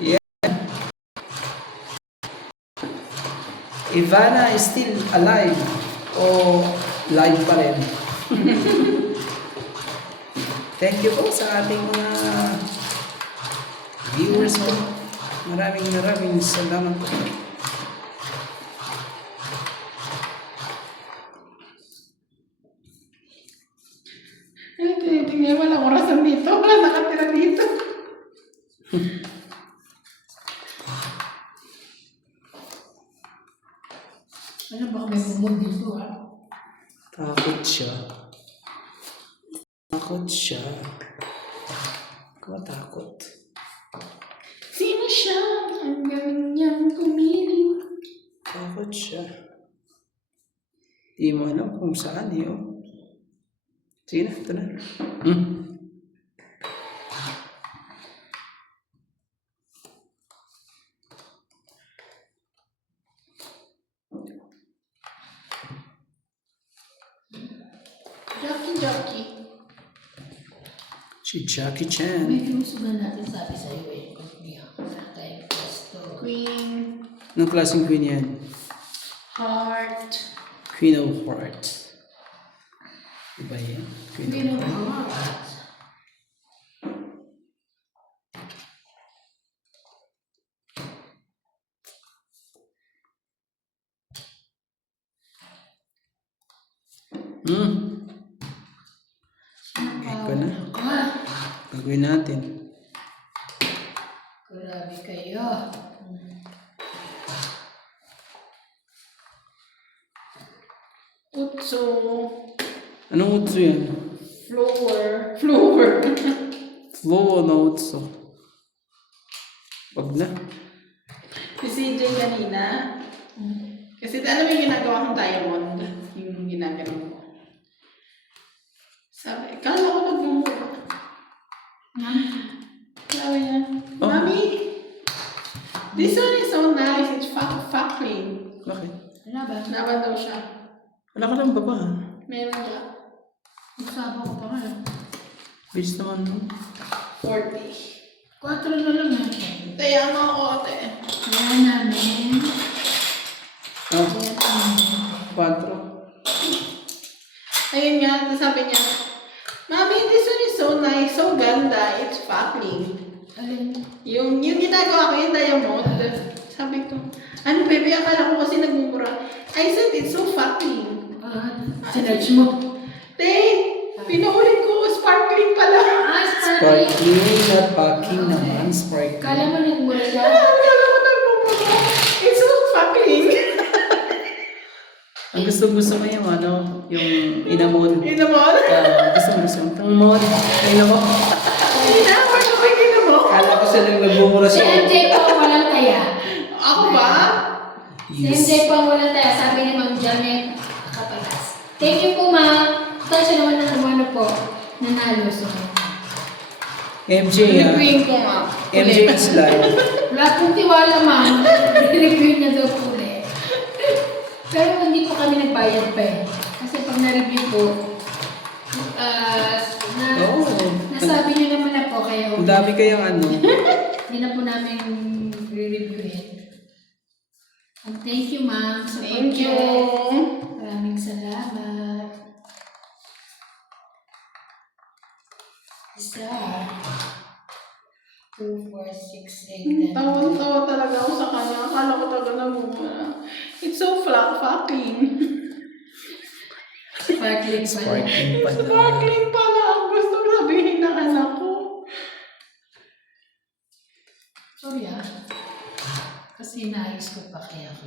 Yeah. Ivana is still alive o live pa rin. Thank you po sa ating mga viewers po. Maraming salamat po. Tingnan mo lang orasan dito. Wala nakatira dito. Ano ba may bumod dito Takot siya. Takot siya. Matakot. Sino siya? Ang galing niyang kumiling. Takot siya. Di mo alam kung saan yun. Sige na, ito na. Jackie. Si Jackie Chan. May pinusugan natin sabi sa'yo eh. Hindi ako tayo pwesto. Queen. Anong klaseng queen yan? Heart. Queen of Hearts. Diba yan? Hindi na mga Ikaw na. Gagawin natin. Grabe kayo. Utso. Anong utso yan? Flower. Flow na utso. Wag na. Si CJ kanina. Kasi ano yung ginagawa kong diamond? Yung ginagawa ko. Sabi, kala ko nagmumura. Sabi niya, Mami, this one is so nice. It's fucking. Bakit? Laban daw siya. Wala ka lang baba. Meron siya. Magsama ko pa nga. Bilis naman mo. 40. 4 na lang natin. Tayo mo ako, ate. Kaya namin. Oh, Kaya namin. 4. Ayun nga, sabi niya, Mami, this one is so nice, so ganda, it's fucking. Alin? Yung ginagawa ko yung diamond, sabi ko, ano baby, akala ko kasi nagmumura. I said, it's so fucking. Sinerch mo. Pinuulit ko, sparkling pala. Sparkling na packing naman. Sparkling. Kala mo nagmura siya? Akala ko nagmumura. It's so fucking. Ang gusto mo yung ano, yung inamon. Inamon? Gusto mo. Ang mod. Inamon. Inamon ko ba inamon? Kala ko siya nang nagmumura Si siya. MJ pa ang walang taya. Ako ba? Si MJ pa ang walang taya. Sabi ni Ma'am Janet Kapatas. Thank you po, ma'am. Ito siya naman ng ano po. Nanalo. So, MJ Reviewin ko nga. MJ is live. wala pong tiwala, ma'am. Review niya daw po ulit. Pero hindi po kami nagbayad pa eh. Kasi pag na-review po, nasabi niyo naman na po kayo. Ang dami kayang ano. Hindi na po namin re-reviewin. And thank you, ma'am. Sa Thank you. pag-check. Maraming salamat. Isa. 2, 4, 6, 8, 10. Tawa talaga ako sa kanya. Akala ko talaga nagmumura. It's so fucking. Sparkling pala. Sparkling pa na. Sparkling pala ang gusto sabihin ng anak ko. Sorry kasi naayos ko pa kaya ako.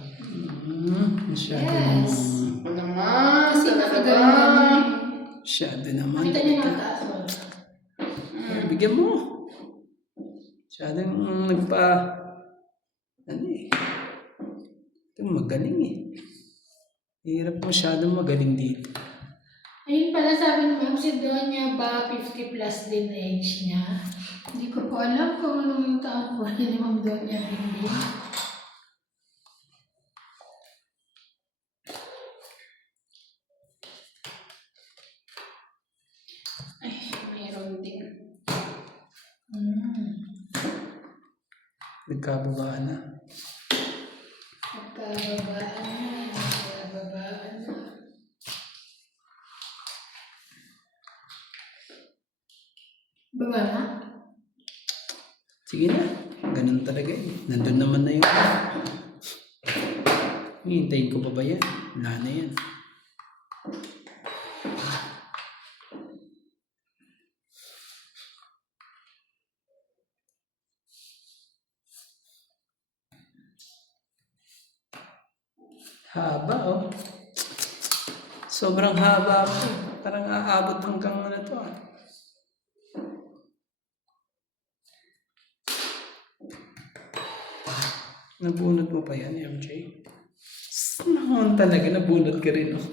Masyado Yes. Ano naman? Kasi nakagaling naman. Masyado naman. Nakita niyo na taas mo. Bigyan mo. Masyadong nagpa... Ano eh. Ito magaling eh. Hirap masyadong magaling dito. Ayun pala sabi ni ma'am, si Donya ba 50 plus din age niya? Hindi ko po alam kung anong taon po ni Ma'am Donya hindi. Ay, mayroon din. Nagkababaan na. Nagkababaan na. Baba na? Sige na. Ganun talaga eh. Nandun naman na yun. Hihintayin ko pa ba yan? Wala na yan. Haba oh. Sobrang haba po. Parang aabot hanggang ano to ah. Nabunot mo pa yan, MJ? Naman talaga, nabunot ka rin oh.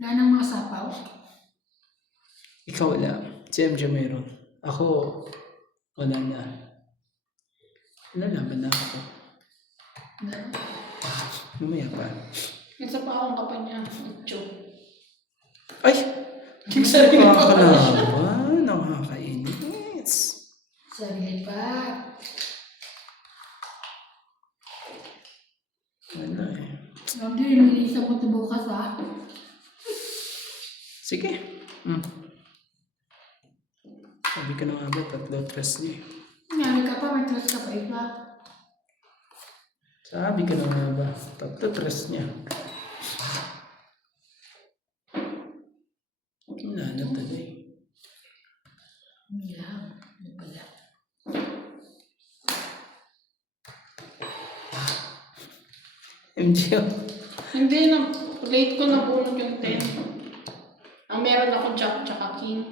Wala nang mga sapaw? Ikaw wala. Si MJ meron. Ako, wala na. Lalaban na ako. Mamaya pa. Isa pa akong kapanya. Ocho. Ay! Sarili pa Baka pala naman. Nakakainis. Sarili pa. Wala eh. Hindi, nilisa mo ito bukas ha. Sige. Sabi ka na nga ba, 3 tres niya. Nangyari ka pa, may trust ka pa iba. Sabi ka na nga ba, 3 tres niya. Wala na tuloy. Hindi lang. Ano pala? MJ, Hindi na, late ko nabunod yung 10. Ang meron ako jack tsaka king.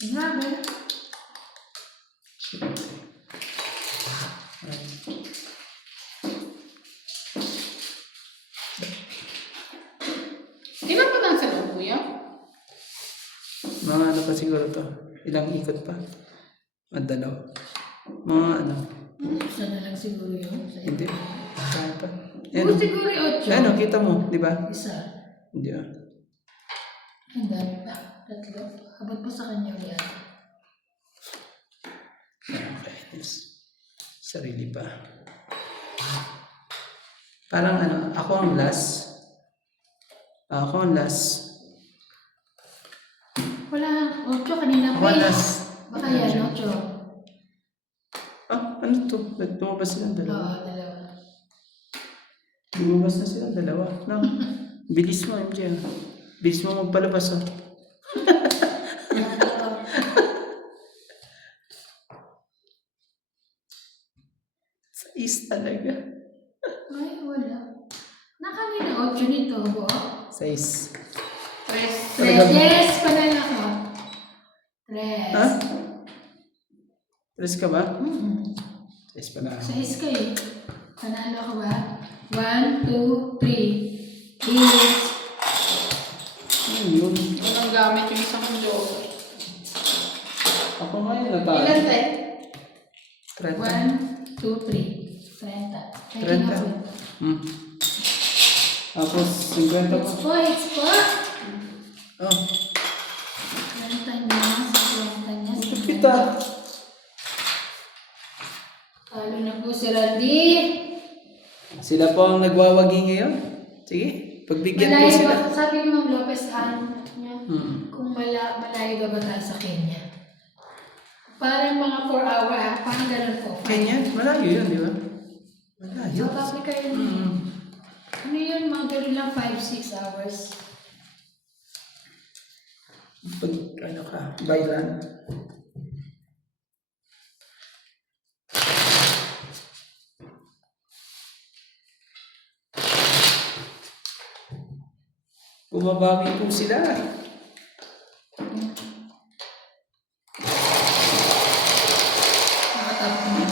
Grabe. Ilan pa lang sa loob, kuya? mga ano pa siguro to? Ilang ikot pa? Dalawa. Mga ano? Isa na lang siguro yun. Sa Hindi. Kaya pa. Yan Oo, o. siguro yung 8. Ano, kita mo, di ba? Isa. Hindi ah. Ang dami pa. 3. Abot pa sa kanya yan. Nakakainis. Sarili pa. Parang ano, ako ang last. Ako ang last. Wala. 8 kanina Ako pa ang eh. last. Baka yan, 8. Ano to? Lumabas silang dalawa. Oo, 2. Lumabas na silang dalawa. No. Bilis mo, MJ. Bilis mo magpalabas ah. Sais talaga. Ay, wala. Nakanina 8 nito, bo. Sais. 3. 3. Yes, panalo ko. 3. Ha? Tres ka ba? Mm-mm. Sais pala. 6 kayo. Panalo ko ba? 1, 2, 3. Yes. Yun. Walang gamit yung isang joke. Ako ngayon natalo. Ilan, te? 30. 1, 2, 3. 30. 30. Tapos 50 mo. It's po, it's po. Oh. 30 niya, 50 niya, Kita. Talo na po si Randy. Sila po ang nagwawagi ngayon. Sige, pagbigyan po Malayo sila. ba? Sabi ni Ma'am Lopez, niya, Hmm. kung malayo ba tayo sa Kenya? Parang mga 4 hour, parang ganun po. Kenya, malayo yun, di ba? Malayo. South Africa yun. Ano yun, mga ganun lang, 5-6 hours. Pag ano ka, by land. Bumabawi po sila. Nakatapos na.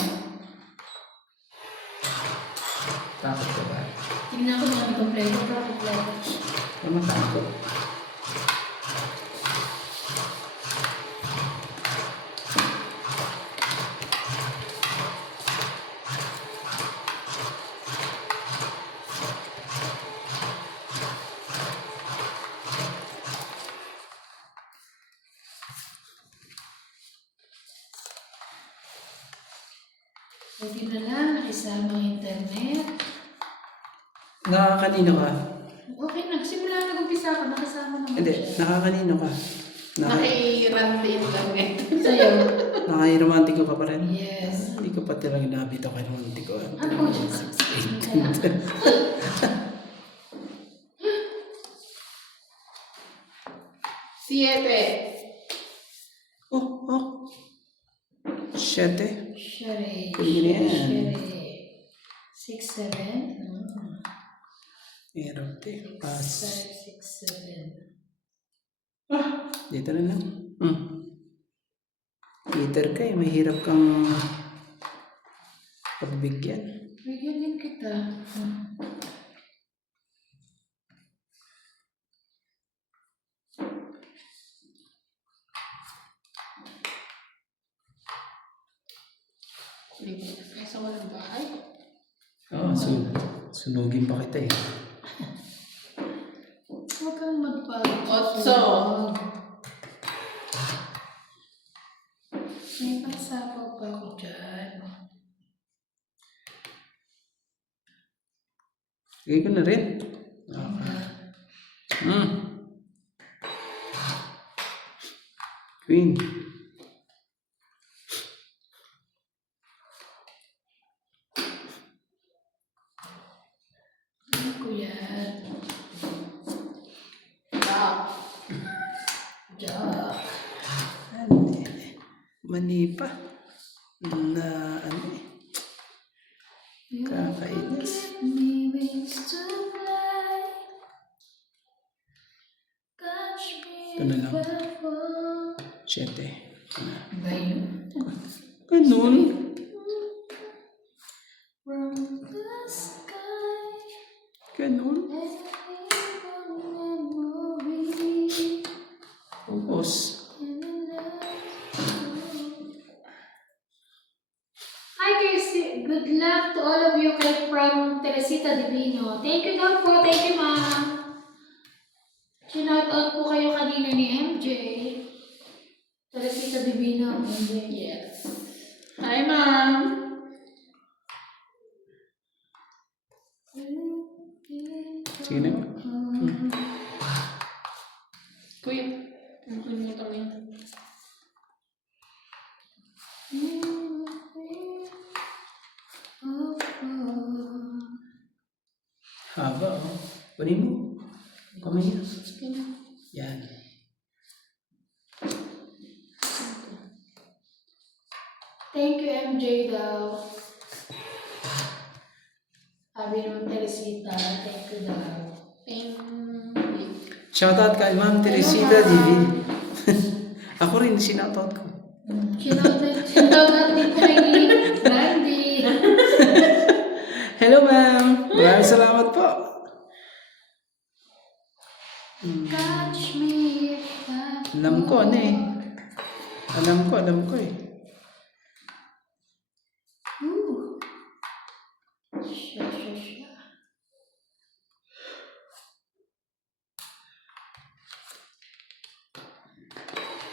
Pwede na lang, nakisama ang internet. Nakakanino ka? Okay, nagsimula nag-umpisa ako, nakasama naman Hindi, siya. nakakanino ka? Nakirantin lang eh. Sa'yo? Nakairomantiko ka pa rin? Yes. Hindi ko pa talaga nabito kay romantiko. Ako, Siete. Oh. 7. Shere. Kunin mo na yan. Shere. 6, 7. Meron din. 6, Pass. 5, 6, 7. Dito na lang. Peter ka eh. Mahirap kang pagbigyan. Bigyan din kita. Ay, sa walang bahay. Oo, sunugin pa kita eh. Huwag kang magpapagod. Otso. May pasapaw pa ako dyan. Sige ko na rin. Queen. Ano ko yan? Jack. Mani pa. Na ano eh. Kakainis. Give me wings to fly. Catch me Ito na lang. if I fall. 7. Ba yun? Ganun. From the sky. Ganun. Memory. Focus. Hi guys, good luck to all of you kay from Teresita Divino. Thank you daw po, thank you ma'am. Shout out po kayo kanina ni MJ. Teresita Divino, MJ. Yes. Hi, ma'am. Sige na. Kuya, nakalimutan mo yun. Haba oh. Kunin mo. Kamay niya. Sige na. Yan. Thank you MJ daw. Sabi naman Teresita, thank you daw. Thank you. Shoutout kay Ma'am Teresita Divin. Ako rin, sinoutout ko. Shoutout din po kay Brandy. Hello ma'am. Maraming salamat po. Catch me if I Alam ko ano eh. Alam ko eh. Ooh. Siya.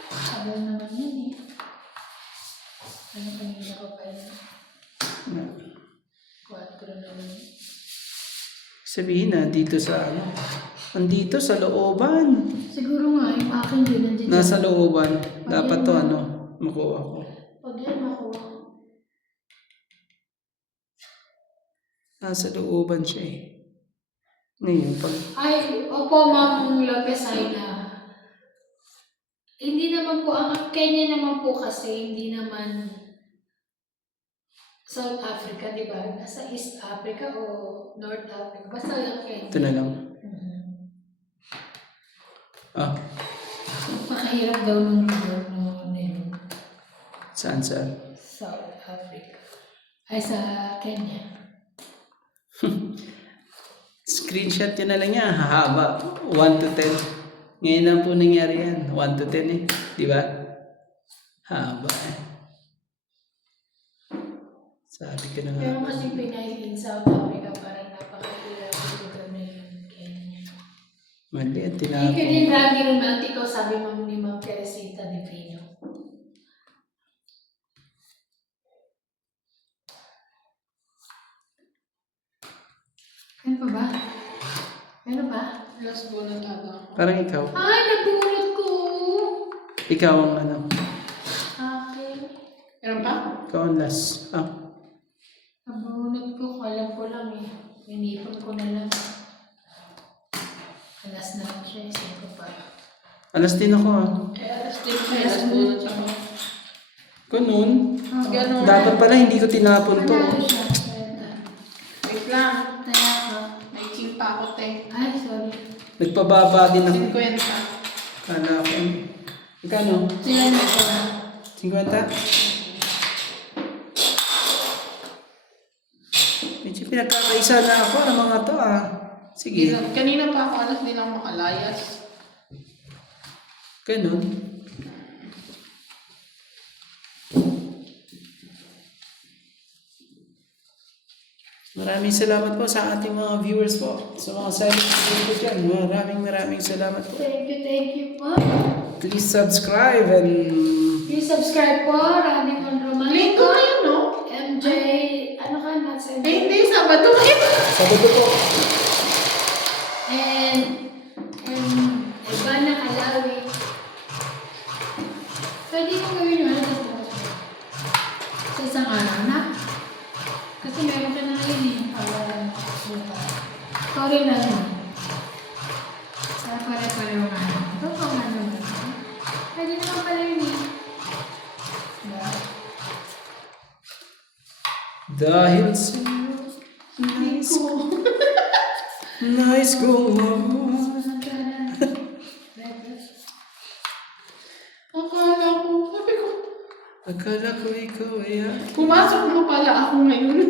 Sabi naman yan eh. Ano kanina ko pa yun? Quadro naman. Sabihin na dito sa ano. Andito sa looban. Siguro nga, yung akin din nandito. Nasa looban. Dapat to ano. Makuha ko. Pag yan makuha. Nasa looban siya eh. Ngayon pag... Ay, opo ma'am Lopez na. Hindi naman po, ang Kenya naman po kasi, hindi naman South Africa, di ba? Nasa East Africa o North Africa. Basta lang Kenya. Ito na lang. Ah, Pakahirap daw nung gobyerno nila. saan? South Africa. Ay, sa Kenya. Screenshot yun na lang yan. Hahaba. 1 to 10. Ngayon lang po nangyari yan. 1 to 10 eh. Di ba? Haba eh. Sabi ko na nga. Pero kasi Pinay in South Africa, parang napakahirap yung lugar na yun, Kenya. Mali at Thank you tinapon. din, Randy Romantico, sabi mo ni Ma'am Teresita Divino. Ano pa ba? Ano ba? Last bunot ata. Parang ikaw. Ay, nabunot ko! Ikaw ang ano. Akin. Meron pa? Ikaw ang last. Ah. Nabunot ko. Alam ko lang eh. Inipon ko na lang. Alas na lang siya. Isip ko pa. Alas din ako ah. Last din ko. Last bunot ako. Ganun. Ganun. Dapat pala hindi ko tinapon to. Panalo siya. Wait lang. Kaya ka. May king pa ako, te. Ay, sorry. Nagpababa din ako. 50. Kala ko. Ikano? Sila na ko. 50? Medyo pinagkakaisa na ako ng mga to ah. Sige. Kanina pa ako alas din ako makalayas. Ganun. Maraming salamat po sa ating mga viewers po. Sa mga silent video dyan. Maraming salamat po. Thank you po. Please subscribe and Please subscribe po. Rami Conroman. Linggo ngayon, no? MJ. Ano ka? Not MJ. Eh, hindi. Sabado ngayon. sabato po. And Ivana Alawi. Pwede ko gawin yun. Sa isang araw na. Kasi meron ka na ngayon eh. Sorry na yun. Sa pare-pareho nga. Ito pa nga naman. Pwede naman pala yun eh. Diba? Dahil sa nice go Sabi ko, Akala ko ikaw ay pumasok mo pala ako ngayon.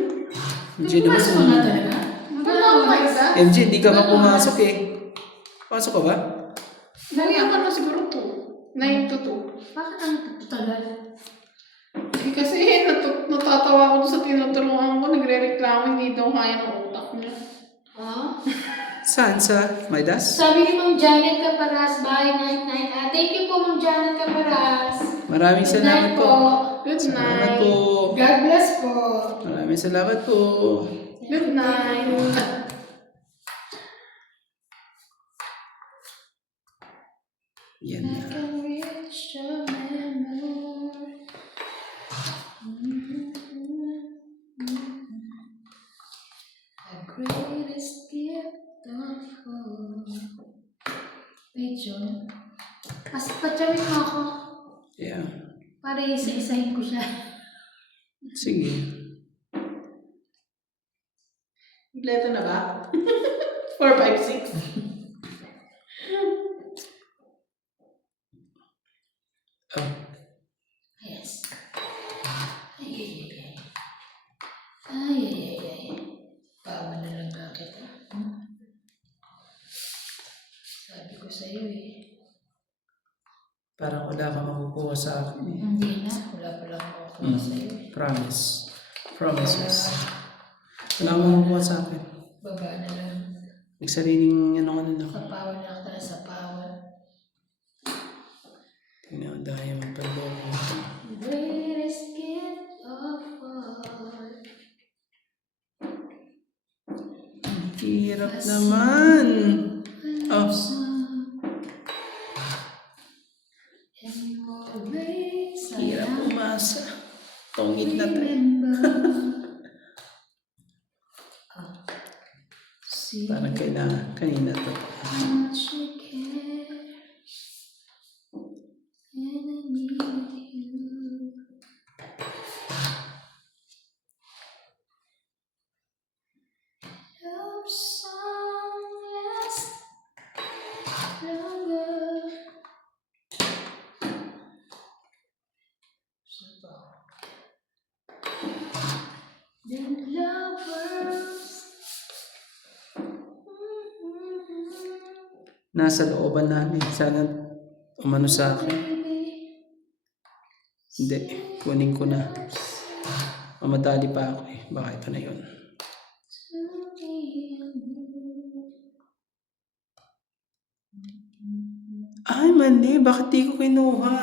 MJ naman. Pumasok ka nga talaga? Wala ako isa. MJ, di ka ba pumasok eh? Pasok ka ba? Nariyan ka na siguro 2. 9 to 2. Bakit ang tagal? Eh, kasi natatawa ako doon sa tinuturuan ko. Nagre-reklamo, hindi daw kaya ng utak niya. Oh? Saan? Sa Maidas? Sabi ni Ma'am Janet Caparas, bye, night, night. Thank you po, Ma'am Janet Caparas. Maraming Good salamat night po. Good Salamat night. po. God bless po. Maraming salamat po. Good night. Yan I na. can reach your memory. The greatest gift of all. Wait, John. Patiyawin mo ako. Yeah. Para isa-isahin ko siya. Sige. Kompleto na ba? 4, 5, 6. Oh. Yes. Ay. Pawa na lang nga kita. Sabi ko sa'yo eh. Parang wala ka makukuha sa akin eh. Hindi na. Wala pa lang ako sa'yo eh. Promise. Promises. Wala ka makukuha sa akin. Baba na lang. Nagsariling ano na ako. Sapawan lang ka na sapawan. Tingnan ko dahil magpaloko. Greatest gift of all. Hirap naman. Oh. Hirap umasa. Tongit na tayo. Parang kailangan. Kanina to. Nasa looban namin. Sana umano sa akin. Hindi. Kunin ko na. Mamadali pa ako eh. Baka ito na yun. Ay, mali. Bakit di ko kinuha?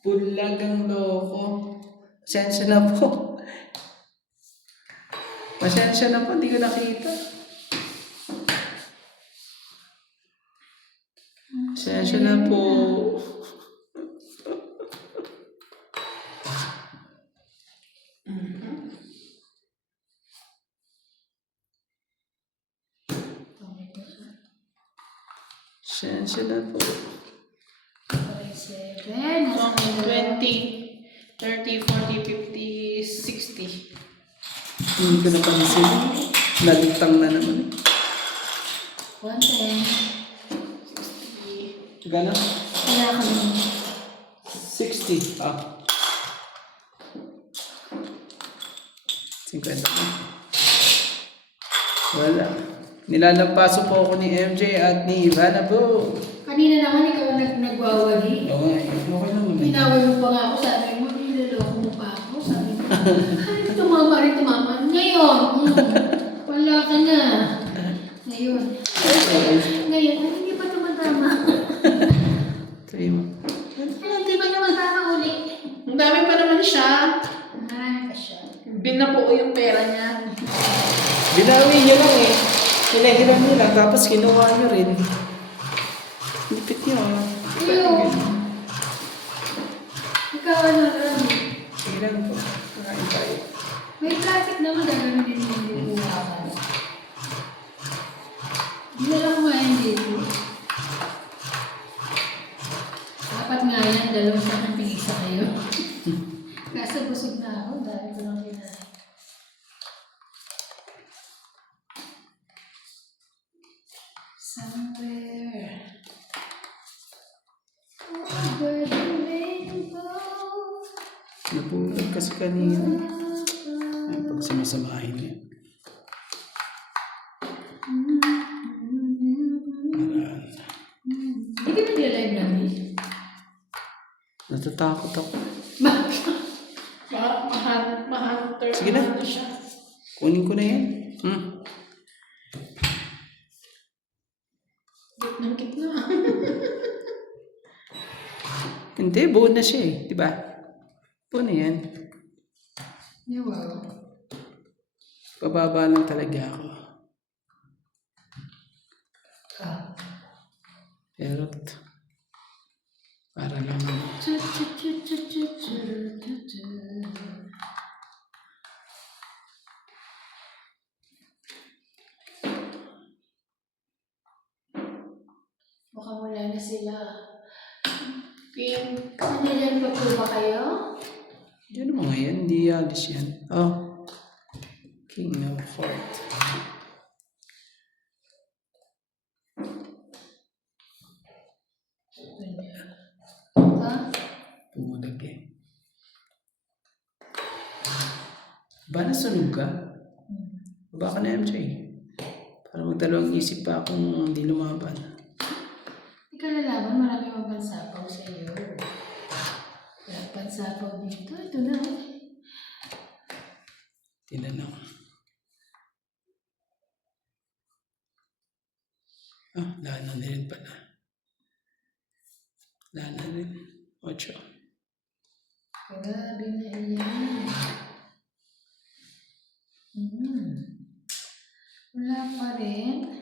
Bulag ang loko. Pasensya na po. Pasensya na po. Di ko nakita. Pasensya na po. Pasensya na po. 47. Nasa 20, 30, 40, 50, 60. Hindi ko napansin. Nalitang na naman. 110. Gano'n? Wala ka naman. 60. Ah. 50 po. Wala. Nilalampaso po ako ni MJ at ni Ivana po. Kanina naman ikaw nagwawali. Oo nga, okay lang naman. Tinawag mo pa nga ako, sabi mo, niloloko mo pa ako. Sabi mo, ay, tumama rin, tumama. Ngayon, wala ka na. Ngayon. Ngayon, ay, hindi pa tumatama. Sabi mo. Ay, hindi pa tumatama uli. Ang dami pa naman siya. Marami pa siya. Binabuo yung pera niya. Binawi niya lang eh. Hinahiram niya lang, tapos kinuha niya rin. Lipit niya. Ayun. Ikaw ano rin? Sige lang po. Kakain tayo. May traffic naman, gano'n din yung binuwakan. Hindi na lang kumain dito. Dapat nga yan, dalawang sa akin tingisa kayo. Kaso busog na ako, dahil ko lang kinain. Somewhere over the rainbow. Napulog kasi kanina. Ay, pag sumasamahin niya. Paraan. Hindi ka nag-live namin. Natatakot ako. Mahunter. Sige na. Siya. Kunin ko na yan. Ng gitna. Hindi, buo na siya eh. Diba? Buo na yan. Wow. Bababa lang talaga ako. Ah. Pero, para lang. Mukhang wala na sila. Queen. Nandiyan pa po ba kayo? Diyan mo ngayon, hindi alis yan. Oh. King of Heart. Ha? Pumulag eh. Ba nasunog ka? Baba ka na MJ. Para magdalawang isip pa akong hindi lumaban. Hindi ka lalaban, marami magpansapaw sa iyo. Wala pansapaw dito. Ito na. Tinanong. Ah, lana na rin pala. Lana rin. 8. Grabe na iyan. Wala pa rin.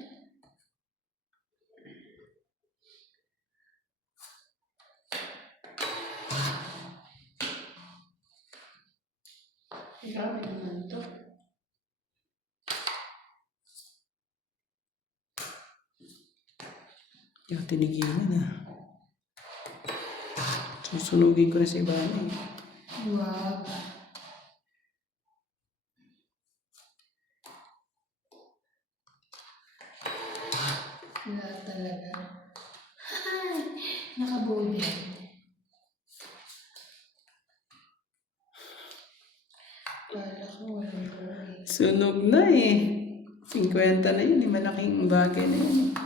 Grabe naman to. Yung tinigilan na. Susunugin ko na si Ivana eh. Wag. Wala talaga. Nakabuo din. Kala ko walang buhay. Sunog na eh. 50 na yun eh. Malaking bagay na yun eh.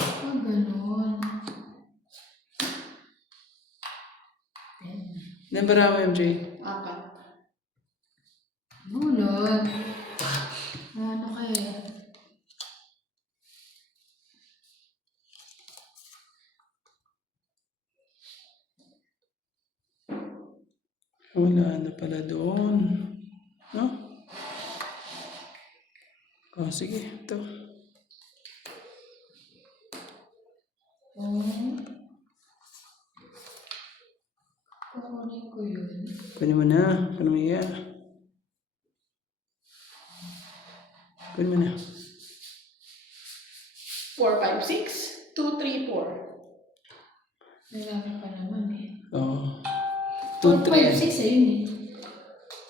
Ah, ganon. Number ako MJ. 4. Bulot. Ano kaya? Wala na pala doon. No? Oh, sige. Ito. Oh. Kukunin ko yun. Kunin mo na. Kunin mo yan. Kunin mo na. 4, 5, 6, 2, 3, 4. Marami pa naman eh. Oo. 4, 2, 5, 3. 6 ayun eh.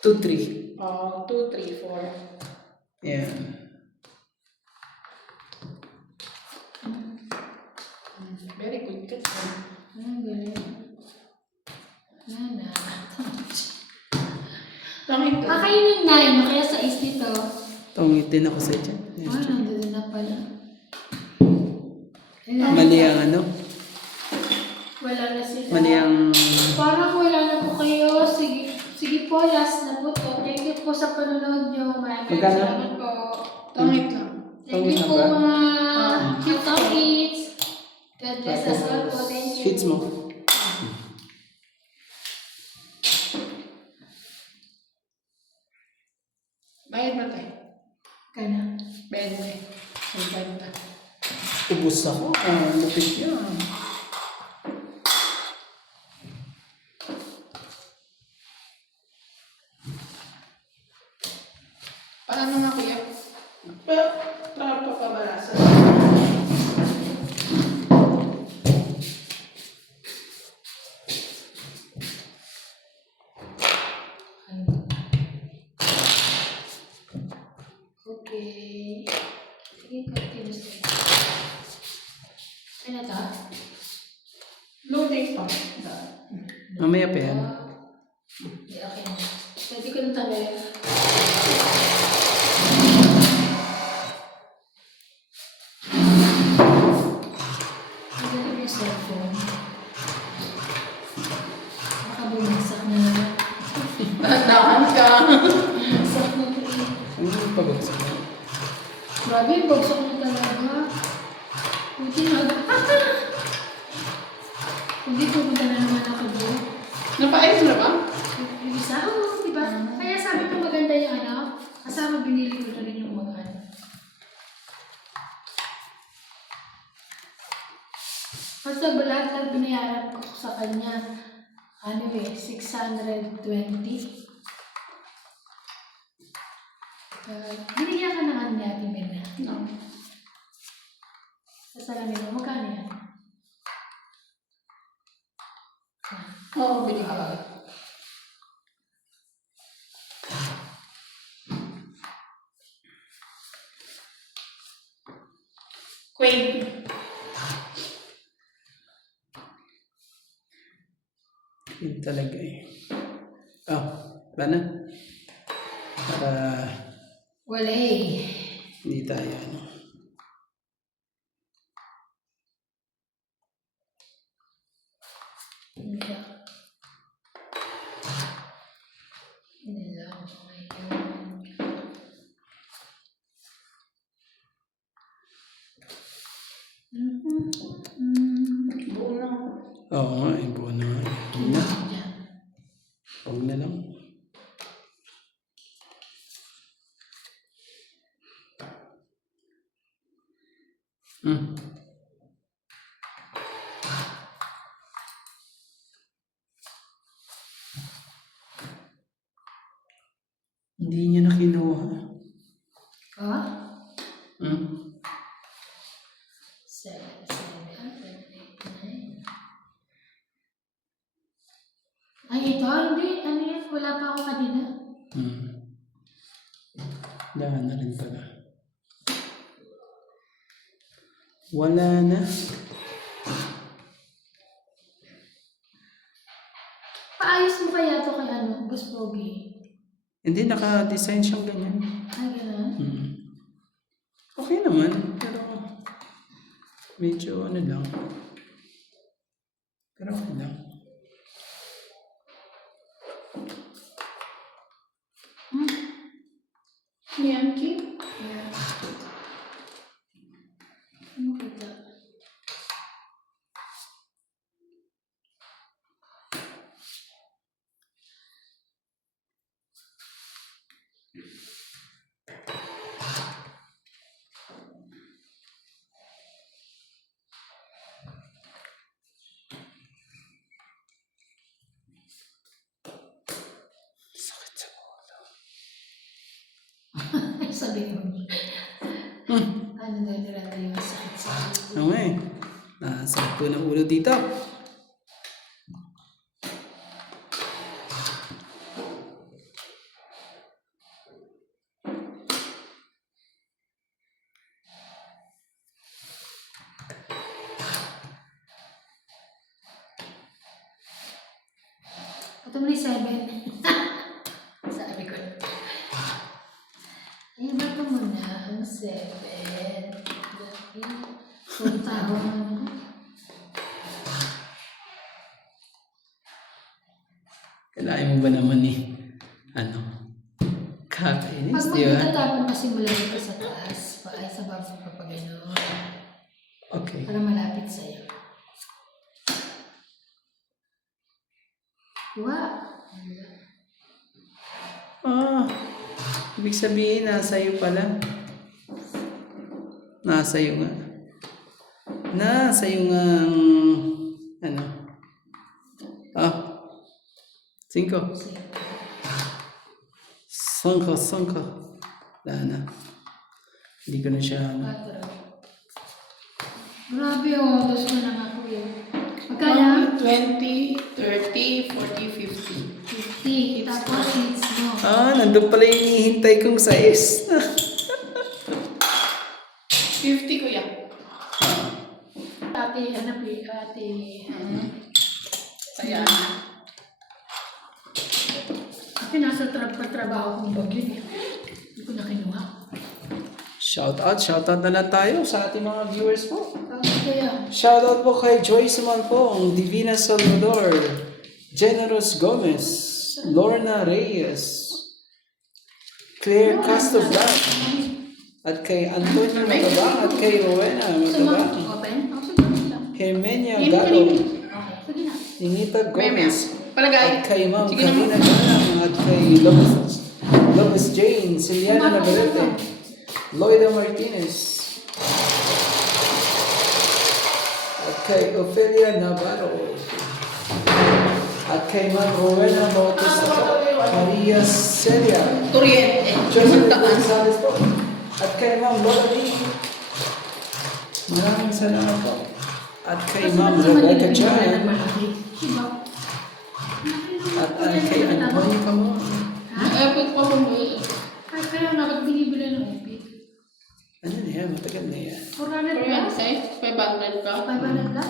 2, 3. Oh, 2, 3, 4. Yan. Very good ka. Ang galing. Nana. Bakit ka? Kayo ng 9, kaya sa is nito. Tungitin ako sa dyan. Ah, nandun na pala. Mali ang ano? Wala na sila. Mali ang... Parang wala na po kayo. Sige, sige po, last na po to. Thank you po sa panonood nyo. Maraming Magkano? salamat po. Tungit lang. Thank you Tungit po na ba? mga Kitokits. God bless us all po. Thank you. Sweets mo. Bayad ba tayo? Kana. 20. 50. Ubus ako. Ah, lupit yan. Paano nga kuya? Papabalasan. Okay. Sige, continue sir. Ano to? Loading pa. Mamaya pa yan. Hindi, okay na. Pwede ko na tagay. Magaling yung cellphone. Baka bumagsak na naman. Dahan ka. Bumagsak na po eh. Ano yung pabagsak mo? Grabe, bagsak na talaga. Buti na. Hindi, pupunta na naman ako doon. Napaayos na ba? Yung isa, oo, diba? Kaya sabi ko maganda yung ano, kasama binili ko na rin yung mga ano. Basta lahat ng binayaran ko sa kanya, ano eh, 620. Binigyan ka ng ano ni Ate Mirna. No. Sa salamin mo, magkano yan? Oo, binigyan. Queen. Yun talaga eh. Ah, wala na. Para Wala eh. hindi tayo ano. Hindi. Hindi lang. Ngayon. Buo na. Oo nga, eh, buo na nga. Huwag na. Diyan. Huwag na lang. Hmm. Hindi niya na kinuha. Ah? Hmm? 7, 7, 8, 9. Ay, ito? Hindi. Ano yan? Wala pa ako kanina. Hmm. Wala na rin pala. Wala na. Paayos mo kaya ito kay ano? Boss Pogi. Hindi, naka-design siyang ganyan. Ay, gano'n? Hmm. Okay naman, pero medyo ano lang. Pero okay lang. Yankee. Yeah. Ano kita? Sabi ko. Ano na nila yung sakit sa Okay. Nasakit po ng ulo dito. Ito mo na 7. Sabi ko. Ay, ba't mo na ang 7? Kung tawag mo. Kailangan mo ba naman kakainis, Pag di ba? magtatapon kasi mula dito sa taas, ay sa baba pa pa gano'n. Okay. Para malapit sa'yo. Wow! Ibig sabihin, nasa iyo pala. Nasa iyo nga. Nasa iyo nga ang, 5. Sangka. Wala na. Hindi ko na siya, 4. Grabe dos ko na nga kuya. Magkala? 20, 30, 40, 50. 50. Tapos seats mo. nandun pala yung hinihintay kong size. 50 kuya. Ate, hanap eh. Ate. Kaya Ate, nasa trabaho kong bagyo eh. Hindi ko na kinuha. Shout out na lang tayo sa ating mga viewers po. Bakit kaya? Shout out po kay Joyce Manpong, Divina Salvador, Generous Gomez, Lorna Reyes, Claire Castoblan, at kay Antonio Mataba, at kay Rowena Mataba, Open? Sige lang. Hermenia Galo, Okay, sige na. Ninita Gomez, palagay. at kay Ma'am Sige Karina naman. Galang, at kay Lopez Jane, Ciliana Navarrete, Loida Martinez, at kay Ofelia Navarro, at kay Ma'am Rowena Bautista, Maria Celia, Kuryente. Joseph Daan. Gonzalez po, at kay Ma'am Lola Lee. Maraming salamat po. At kay Ma'am Rebecca Chan, at kay Antonio Camon. Epic pa mo eh. Ay, kaya nga ba't binibili ng epic? Ano na yan? Matagal na yan. 400 plus? Kuryente. 500 ka. 500 ka?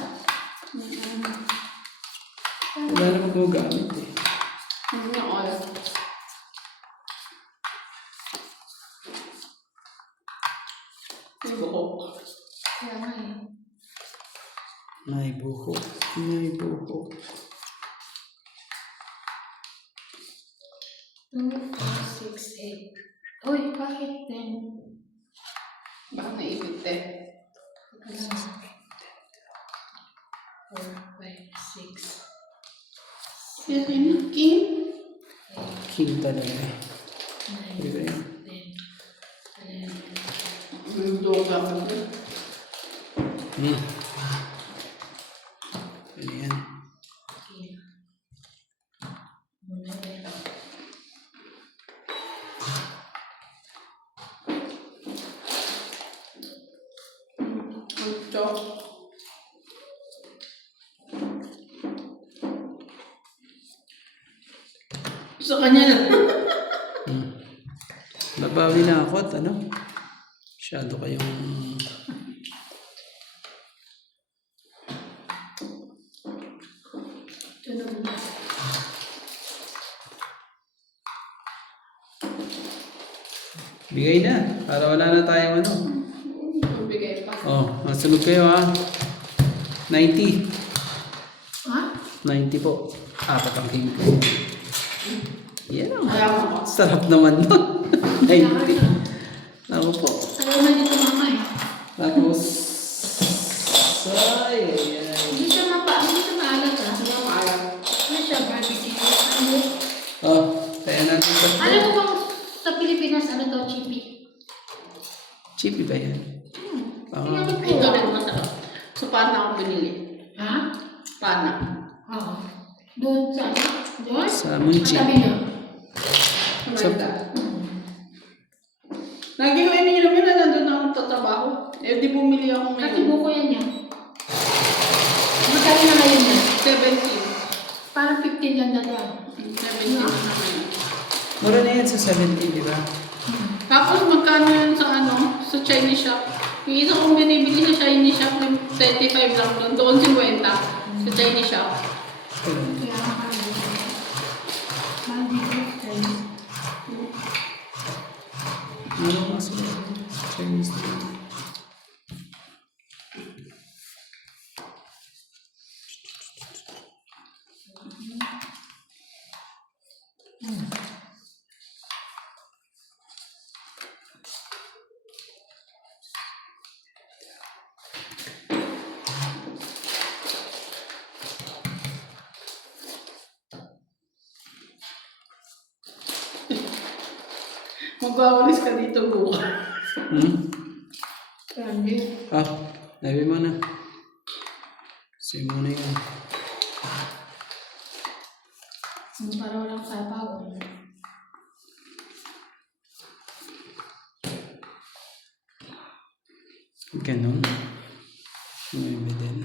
Wala naman gumagamit eh. Hindi na all. Yung buhok. Kaya nga eh. May buho. May buho. 2, 4, 6, 8. Uy, bakit 10? Baka naipit eh. 4, 5, 6, Yes, I'm king. King talaga. 9, Di ba yun? 10, 11. Yung doga ko. Ano yan? Ito. Sa kanya na. Nabawi na ako at ano? Masyado kayong... Tunog na. Bigay na. Para wala na tayong ano. Bigay pa. Masunod kayo ha. 90. Ha? 90 po. 4 ang king ko. Yan ang Ayaw mo. sarap naman nun. 90. Ako po. Ayaw na dito mama eh. Tapos... Ay. Hindi siya maalat ah. Hindi ako ayaw. Ano siya, barbecue? Kaya natin ito. Alam mo bang sa Pilipinas, ano to, chippy? Chippy ba yan? Tingnan mo Ito po. rin masarap. So, paano ako binili? Ha? Paano? Oo. Doon sa, doon? Sa Munchi. Matabi na. Oh my So- God. Lagi ko iniinom yun na nandun ako tatrabaho. Eh, di bumili ako Kasi ngayon. buko yan niya. Magkano na ngayon niya? 17. Parang 15 lang na lang. 17 na ngayon. Mura na yan sa 17, di ba? Tapos magkano yun sa ano, sa Chinese shop? Yung isa kong binibili sa Chinese shop, may 35 lang doon. Doon 50 sa Chinese shop. Ayun. Kaya mahal dito. Chinese. Ano nga sa Chinese na yun? Magwawalis ka dito bukas. Hindi. Ah, nabi mo na. Say mo na yun. Para walang sabaw. Ganon. Maybe din.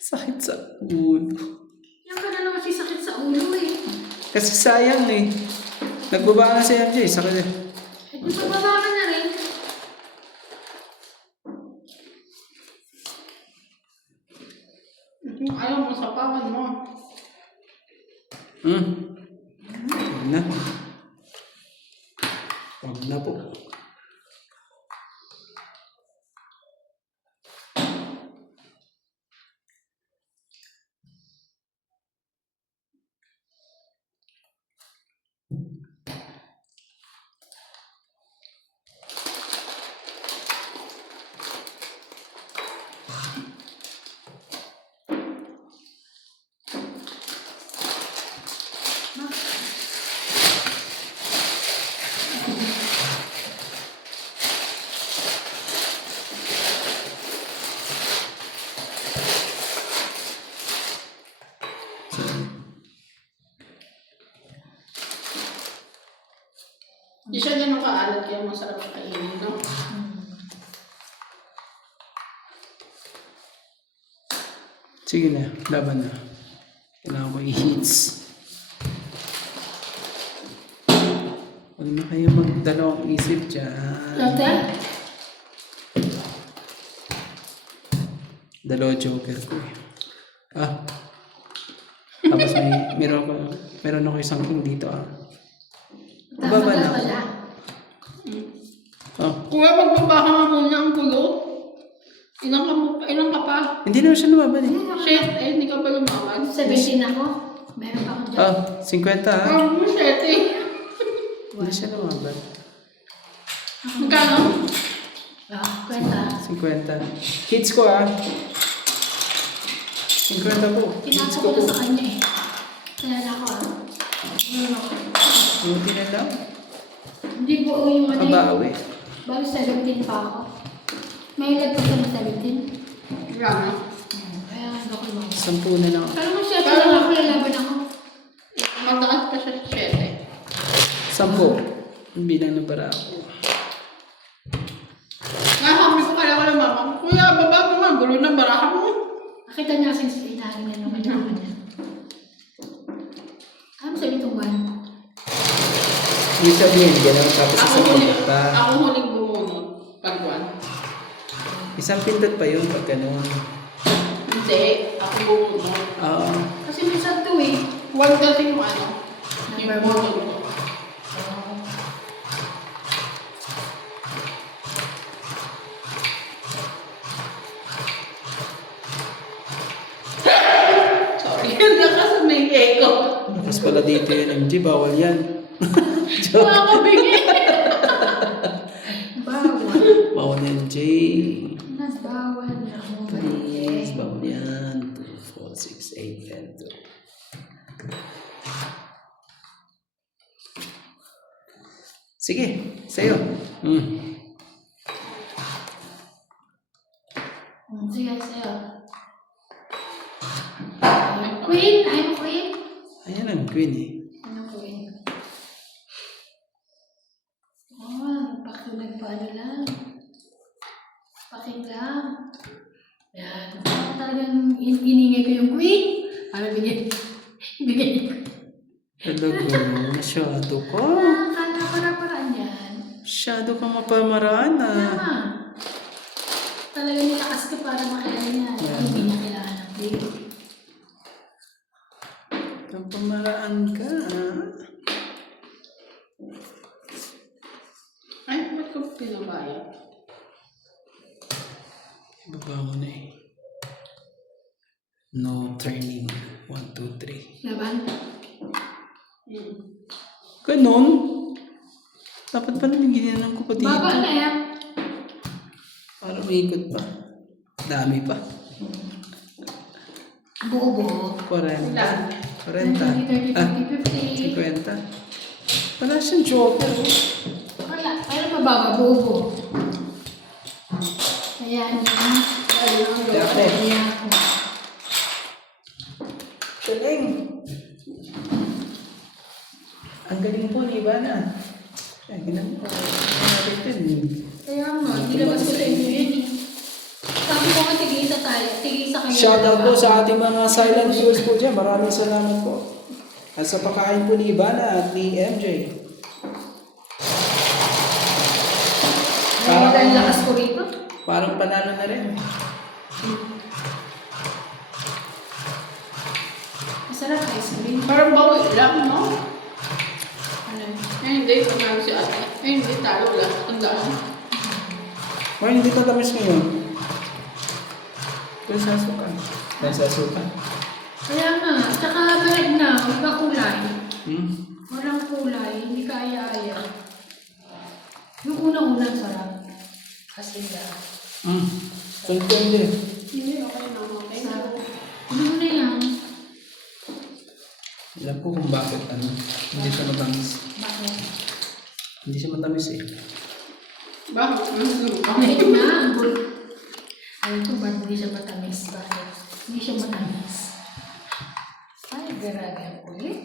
Sakit sa ulo. Yan ka na naman si sakit sa ulo eh. Kasi sayang eh. Nagbaba na si MJ. Sakit eh. Eh, di pagbaba ka na rin. Ayaw mo sa pawan mo. Huwag na. Huwag na po. Di siya ganun kaalat kaya masarap kainin, no? Sige na. Laban na. Kailangan ko i-hits. Huwag na kayo magdalawang isip dyan. Ate? Dalawa joker ko eh. Ah. Tapos meron ako isang king dito ah. Baba na. Wala. Oh. Kuya, magbaba ka nga muna ang kulot. Ilang ka pa? Hindi na siya lumaban eh. Shit, eh, hindi ka pa lumawan. 17 ako. Meron pa akong job. Ah, 50 ah. Shit eh. Hindi siya lumaban. Magkano? Kwenta. 50. Hits ko ah. 50 po. Hits Tinako ko ko po. na sa kanya eh. Kaya na ako Buti na lang. Hindi po yung ano Kabawi. Bali 17 pa ako. May lagpas ka na 17. Wala na. Kaya ano ko naman. 10 na lang. Pero kung siya lang ako, lalaban ako. Mataas pa siya sa 7. 10. Bilang ng bara ako. Nga, sabi ko kaya ko lang mama. Kuya, baba mo nga. Gulo ng baraha mo. Nakita niya kasi sa inahin niya nung kanya niya. Ano sabi itong one? Ibig sabihin, gano'n tapos isang pindot pa. Ako huling bumunod. Pagwan. Isang pindot pa yun pag gano'n. Hindi. Ako bumunod. Oo. Kasi minsan to eh. Huwag kasi yung ano. Yung Number bunod one. mo. Sorry. Hindi kasi may echo. Tapos pala dito yun, MG, bawal yan. Makakabigay. Bawal. Bawal yan, MJ. Bawal na ako. Please, bawal yan. 2, 4, 6, 8, 10, 2. Sige, sa'yo. Sige, sa'yo. queen? I'm queen? Ayan ang queen eh. Ano queen? Oh, nagpaano lang. Paking lang. Yan. Talagang iningay ko yung queen. Para bigyan. Ibigay ko. Talaga, masyado ka. Kala para-paraan yan. Masyado kang mapamaraan ah. Tama. Talagang nilakas ka para makilala niya. Hindi niya kailangan ng queen. Mapamaraan ka ah. Ay, ba't ko pinabayad? Ibaba mo na eh. No turning. 1, 2, 3. Laban? Ganon. Dapat pa naman ginanong ko pa dito. Baba na yan. Para maikot pa. Dami pa. Buo-buo. 40. Ilan? 40. 30, Ah, 40, 50. 50. Wala siyang joker. Oh. Wala. Ano mababa? Buo-buo. Ayan yan. Dati. Ayan. Galing. Ang galing po ni Ivana. Ay, ginam ko. Kaya nga, nilabas ko sa inyo yun eh. Sabi ko nga, tigisa tayo. Tigisa kayo. Shoutout po sa ating mga silent viewers po dyan. Maraming salamat po. At sa pagkain po ni Ivana at ni MJ. Ay, ang lakas ko rito. Parang panalo na rin. Masarap ice cream. Parang bawi lang, no? Ano? Eh, hindi. Pagkano si ate. Eh, hindi tayo. Wala. Tandaan. Or hindi ka tamis ngayon. Kaya sa suka. Kaya sa suka. Kaya nga, tsaka bread na, wala kulay. Walang kulay, hindi kaya-aya. Yung unang-unang sarap. Kasi lang. Saan ko hindi? Hindi, okay na. Okay na. Sarap. Ano mo na yan? Alam ko kung bakit hindi siya matamis. Bakit? Hindi siya matamis eh. Bakit? Ito na, ang bul. Alam ko ba't hindi siya matamis? Bakit? Hindi siya matamis. Ay, garaga ang kulit.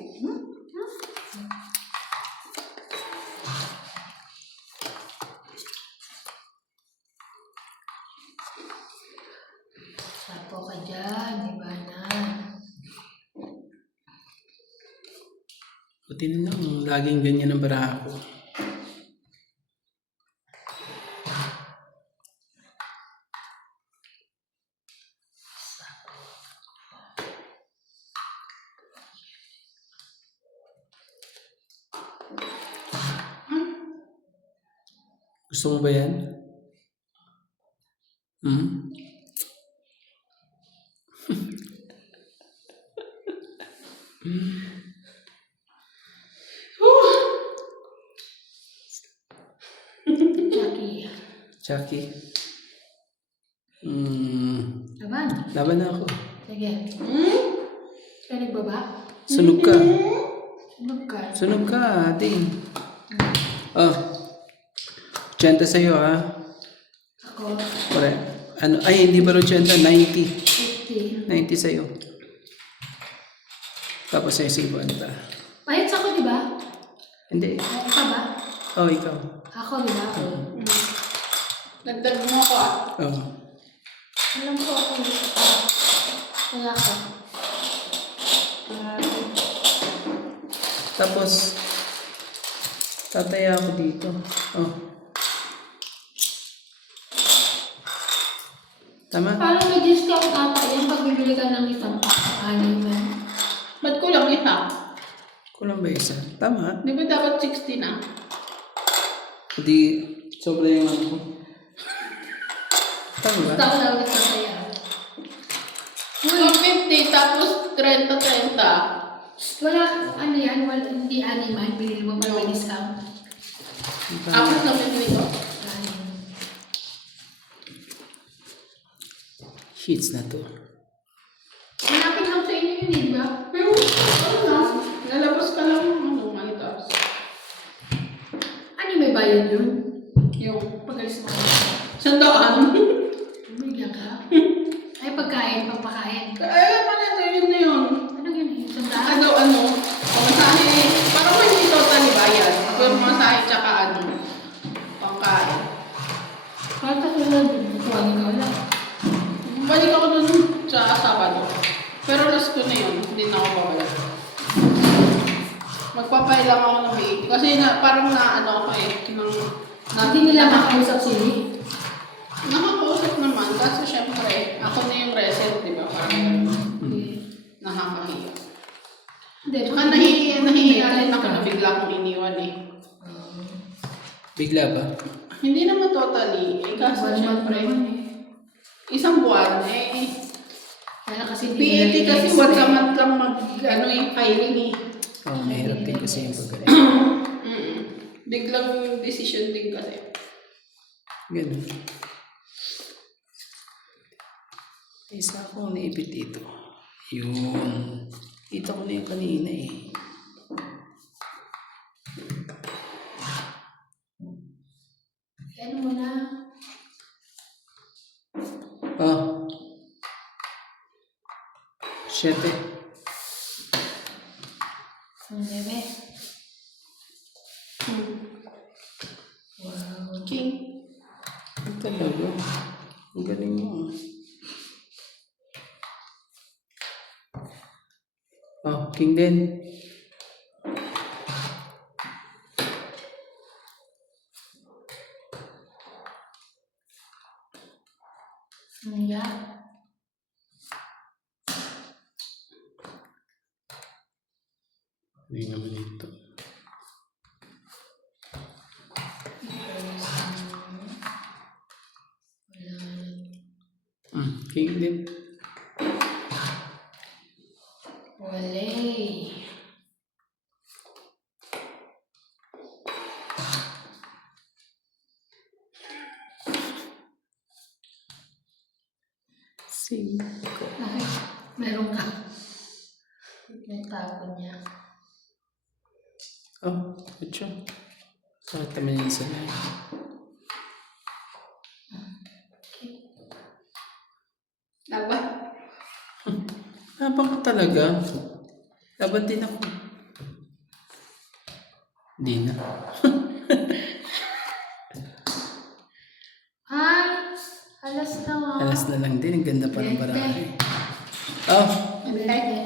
Sapo ka dyan, di ba na? Buti na lang, laging ganyan ang baraha ko. Gusto mo ba yan? Jackie. Jackie? Laban. Laban na ako. Sige. Ka nagbaba? Sunog ka. Sunog ka. Sunog ka, ate. Oh. 80 sa'yo, ha? Ako. Correct. Ano, ay, hindi ba 80? 90. 50. 90 sa'yo. Tapos sa'yo si Ivana. Pahit ako, di ba? Hindi. Ikaw ba? Oh, ikaw. Ako, di ba? Dagdag mo ako ah. Oh. Alam ko ako. Kaya ako. Tapos, tataya ako dito. Oh. Tama? Parang may discount ata yan pag bibili ka ng isang anim yan. Ba't kulang isa? Kulang ba isa? Tama. Di ba dapat 60 na? Hindi, sobra yung ano ko. Tama ba? Basta ako daw nagkakaya. So, 50 tapos 30. Wala, ano yan, wala, hindi animal, binili mo para may discount. Apat na pinili ko. Anim. Hits na to. Malapit lang sa inyo yun, di ba? Pero, ano na? Lalabas ka lang ano, manitas. Ano may bayad yun? Yung Pag-alis mo ka. sandaan. Bigyan ka? Ay, pagkain, pagpakain. Kaya pala ito yun na yun. Ano Pero lost ko na yun. Hindi na ako babalik. Magpapay lang ako ng baby. Kasi parang na ano ako Hindi nila makausap sila. nakakausap naman. Kaso syempre, ako na yung reset, di ba? Parang nakakahiya. Hindi, Tsaka nahihiya rin ako na bigla akong iniwan eh. Bigla ba? Hindi naman totally. Eh, kaso syempre, isang buwan eh. Kaya kasi PAT kasi once a month lang filing eh. Oh, mahirap din kasi yung pag Biglang decision din kasi. ganun. Isa akong naipit dito. Yun. Kita ko na yung kanina eh. Ano mo na? Ah. 7. Ang bebe. Wow. King. Talaga. Ang galing mo. Oh, king din. Yeah. Hindi naman ito. King din. Walay. Cinco. Ay, meron ka. Natapon niya. Oh, ito. Sa taman yun sa lahat. Laban. Habang ko talaga. Laban din ako. Hindi na. Ay, alas na nga. Alas na lang din. Ang ganda pa ng barahe. Oh, maganda.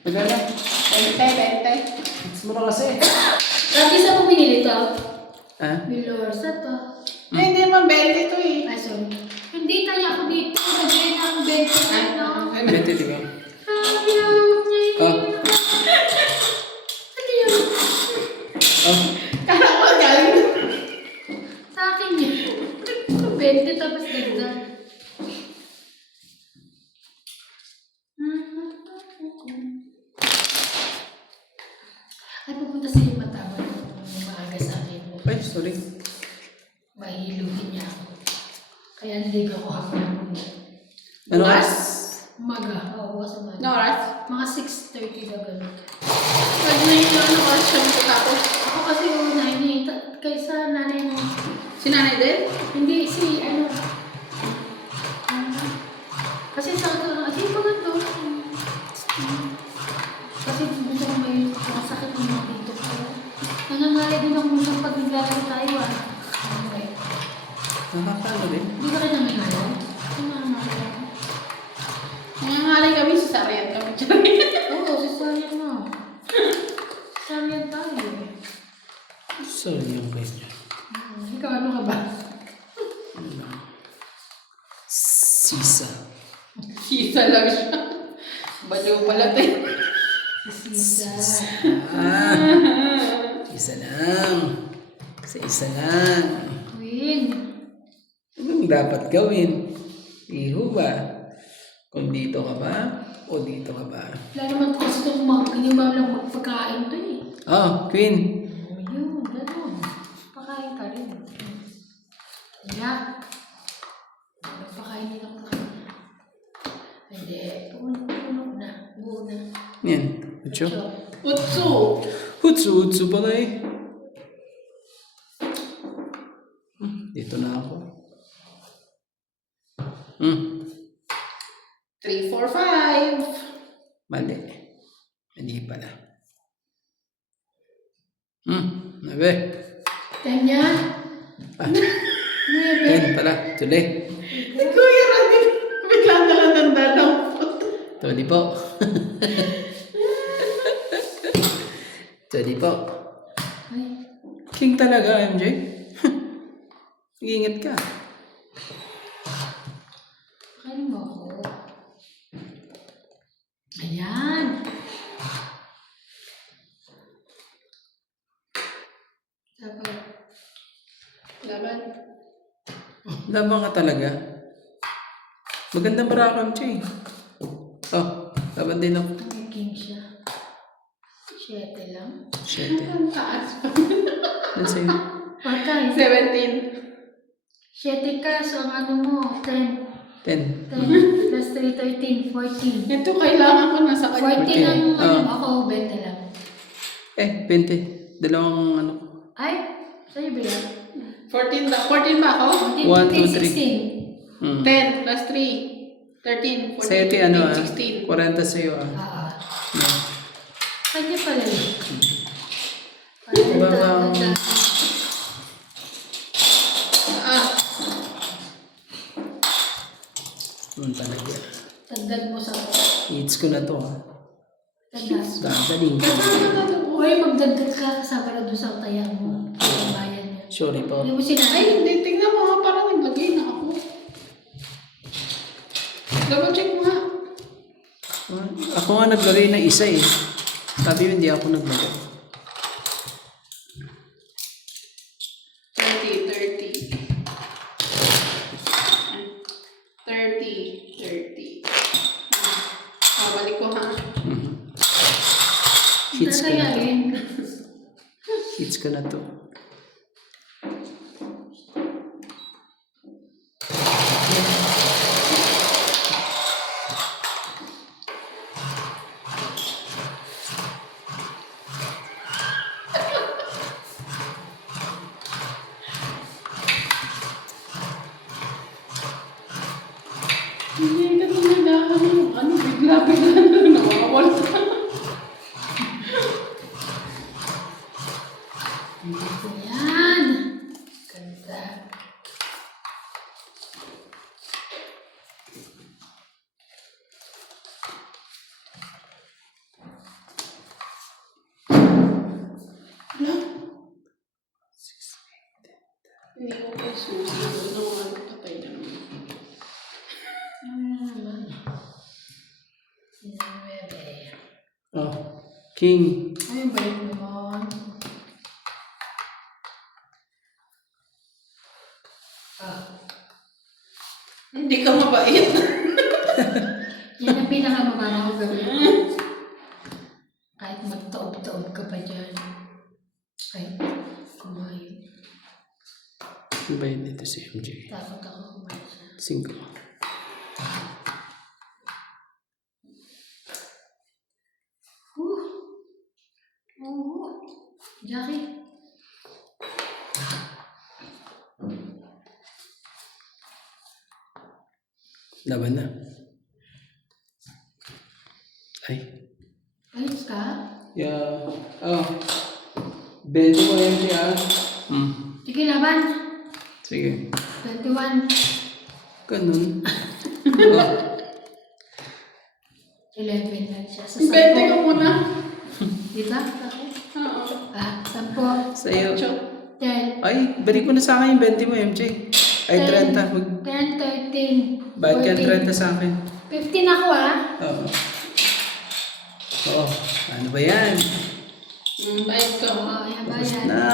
20. Mas mura kasi. Lagi sa mo binili to? Ha? Milorsa to. Hindi naman 20 to eh. Ay, sorry. Hindi tayo ako dito. Lagay na ang bed ko. Ano? Bete, di ba? Ayaw niya. Oh. Ano yun? Oh. Kala ko galing. Sa akin yun. 20 tapos dagdag. Ay, pupunta sa iyo matawag ng maaga sa akin. Ay, sorry. Mahiluhin niya ako. Kaya naligaw ko hapon. Ano? Bukas? Umaga. Oo, bukas umaga. No, oras? Mga 6:30 na gano'n. Nag-9 lang ng oras siya matapos. Ako kasi unahin eh. Kaysa nanay mo. Si nanay din? Hindi, si ano. Kasi sa akin, kasi pa nga to. Kasi gusto ko may masakit ng mga dito ko. Nangangalay din ako minsan pag naglalaro tayo ah. Okay. Nakakano rin. Hindi ka rin nangangalay? Nangangalay. Nangangalay kami sa Sarian kami. Oo, sasalian mo. Sasalian tayo eh. Sorry yung kanya. Ikaw ano ka ba? Sisa. Kita lang siya. Baliw pala tayo. Sisa. Isa lang. Sa isa lang. Queen. Anong dapat gawin? Iho ba? Kung dito ka ba? O dito ka ba? Wala naman kasi itong ganyan lang magpagkain to eh. Oh, Queen. Yun, gano'n. Pakain ka rin. Kaya, pakain nila ko kayo. Hindi, puno na. Buo na. Yan. Utso. Utsu. Utso pala eh. Dito na ako. 3, 4, 5. Mali. Hindi pala. Nabe. Tanya? Ah, Nuebe? 10 pala. Tuloy. Si Kuya Randy, bigla na lang nandadampot. Tony po. Tony po. Ay, King talaga, MJ. Mag-ingat ka. kaya mo ako. Ayan. Dapat. Laban. Laban ka talaga. Maganda marako, MJ. Oh, laban din ako. May king siya. 7 lang. Shit. Ang taas pa. Yan sa'yo. Patay. 17. 7 ka, so ang ano mo, 10. 10. 10 plus 3, 13, 14. Ito kailangan ko na sa kanya. 14 ang ano, Ah. ako, 20 lang. 20. Dalawang ano. Ay, sa'yo ba yan? 14 ba ako? 1, 2, 16. 3. 10 plus 3. 13, 14, Sa'yo, ano 15, 16. 40 sa'yo Ah. No. Kanya pala yun. Bawang. Ah, Talaga. Tagdag mo sa ko. Eats ko na to Tagdag. Dadaling ko. Uy, magdagdag ka kasama na doon sa taya mo. Ang bayan niya. Sorry po. Hindi mo sinabi. ay, hindi. Tingnan mo nga. Parang naglagay na ako. Double check mo nga. Ako nga naglagay ng isa eh. Sabi yun, hindi ako naglagay. 30, 30. 30, 30. Balik ko ha. Hits ko na to. Tatayain. Hits ko na to. Hindi ka nila ano, bigla-bigla na nawawala. Ayan. Ganda. Hindi ko pa susunod ng ano, patay na naman. Oh. King. Ay, balik naman. Hindi ka mabait. Yan ang pinakamababa ko gawin. Kahit magtaob-taob ka pa dyan. Ay, kumain. Ano ba yun dito si MJ? Takot ako kumain siya. 5. Jackie. Laban na. Ay. Ayos ka? Yeah. Oh. 20 mo MJ ah. Sige, laban. Sige. 21. Ganun. Oh. 11 lang siya. Sa 20 ka 10. muna. Diba? Ako? Oo. 10. Sa'yo. 10. Ay, balik mo na sa akin yung 20 mo MJ. Ay, 30. 10, 13. Bakit ka 14. 30 sa akin? 15 ako Oo. Oo. Ano ba yan? Bayad ka. Oo, ayan ba Tapos yan? na.